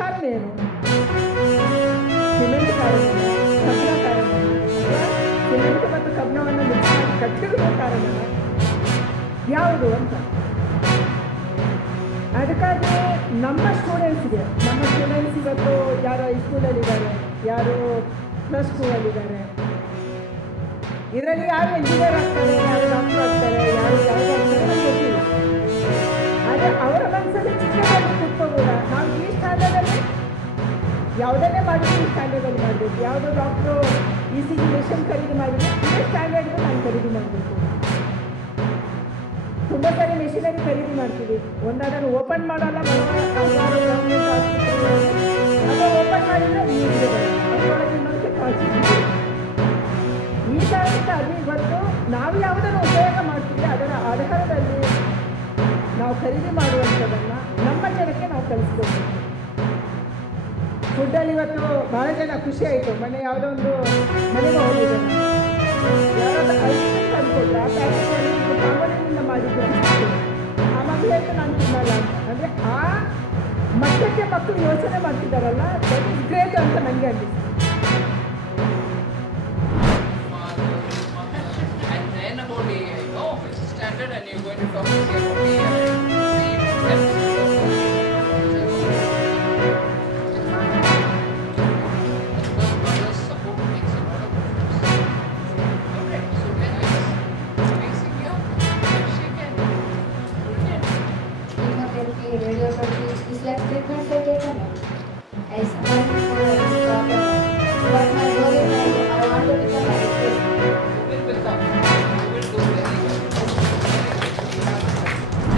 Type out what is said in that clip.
ಕಾರಣ ಏನು? ಸಿಮೆಂಟ್ ಕಾರಣ, ಕಬ್ಬಿಣ ಕಾರಣ, ಸಿಮೆಂಟ್ ಮತ್ತು ಕಬ್ಬಿಣವನ್ನು ಮಿಕ್ಸ್ ಮಾಡಿ ಕಟ್ಟಿರುವ ಕಾರಣ ಯಾವುದು ಅಂತ. ಅದಕ್ಕಾಗಿ ನಮ್ಮ ಸ್ಟೂಡೆಂಟ್ಸ್ ಇವತ್ತು ಯಾರು ಹೈಸ್ಕೂಲಲ್ಲಿದ್ದಾರೆ, ಯಾರು +2 ಇದರಲ್ಲಿ ಯಾರು ಇಂಜಿನಿಯರ್ ಆಗ್ತಾರೆ, ಯಾರು ಡಾಕ್ಟರ್ ಆಗ್ತಾರೆ, ಯಾರು ಯಾವುದು ಆಗ್ತಾರೆ ನಮ್ಗೆ ಗೊತ್ತಿಲ್ಲ. ಆದರೆ ಅವರ ಮನಸ್ಸಲ್ಲಿ ಚಿಕ್ಕದಾಗಿ ಕೂತ್ಕೋಬೋದ, ನಾವು ಈ ಸ್ಟ್ಯಾಂಡರ್ಡಲ್ಲಿ ಯಾವುದನ್ನೇ ಮಾಡಿದ್ರು ಈ ಸ್ಟ್ಯಾಂಡರ್ಡಲ್ಲಿ ಮಾಡಬೇಕು. ಯಾವುದೋ ಡಾಕ್ಟ್ರು ECG ಮೆಷಿನ್ ಖರೀದಿ ಮಾಡಿದ್ರೆ ಇದೇ ಸ್ಟ್ಯಾಂಡರ್ಡ್ಗೆ ನಾನು ಖರೀದಿ ಮಾಡಬೇಕು. ತುಂಬ ಸಾರಿ ಮೆಷಿನರಿ ಖರೀದಿ ಮಾಡ್ತೀವಿ, ಒಂದಾದನ್ನು ಓಪನ್ ಮಾಡಲ್ಲ, ಅದು ಓಪನ್ ಮಾಡಿದರೆ ಅದರೊಳಗೆ ಇನ್ನೊಂದು ಕಾಸು. ಈ ಕಾರಣಕ್ಕಾಗಿ ಇವತ್ತು ನಾವು ಯಾವುದನ್ನು ಉಪಯೋಗ ಮಾಡ್ತೀವಿ ಅದರ ಆಧಾರದಲ್ಲಿ ನಾವು ಖರೀದಿ ಮಾಡುವಂಥದ್ದನ್ನು ನಮ್ಮ ಜನಕ್ಕೆ ನಾವು ಕಲಿಸ್ಕೊಳ್ತೀವಿ. ಫುಡ್ಡಲ್ಲಿ ಇವತ್ತು ಭಾಳ ಜನ ಖುಷಿ ಆಯಿತು. ಮೊನ್ನೆ ಯಾವುದೋ ಒಂದು ಮನೆಗೆ ಹೋಗಿದ್ದೆ, ಯಾರಾದ್ರೂ ಐಸ್ ಕ್ರೀಮ್ ತಂದುಕೊಟ್ರೆ ಆ ಪ್ಯಾಕೆಟಲ್ಲಿ ಕಾಂಬೋಲಿನಿಂದ ಮಾಡಿದ್ದು ಆ ಮಕ್ಕಳಂತೂ ನಾನು ತಿನ್ನಲ್ಲ ಅಂತ. ಅಂದರೆ ಆ ಮಟ್ಟಕ್ಕೆ ಮಕ್ಕಳು ಯೋಚನೆ ಮಾಡ್ತಿದ್ದಾರಲ್ಲ, ದಟ್ ಇಸ್ ಗ್ರೇಟ್ ಅಂತ ನನಗೆ ಅನ್ನಿಸ್ತು. And then about AI, it's standard and you're going to talk about AI.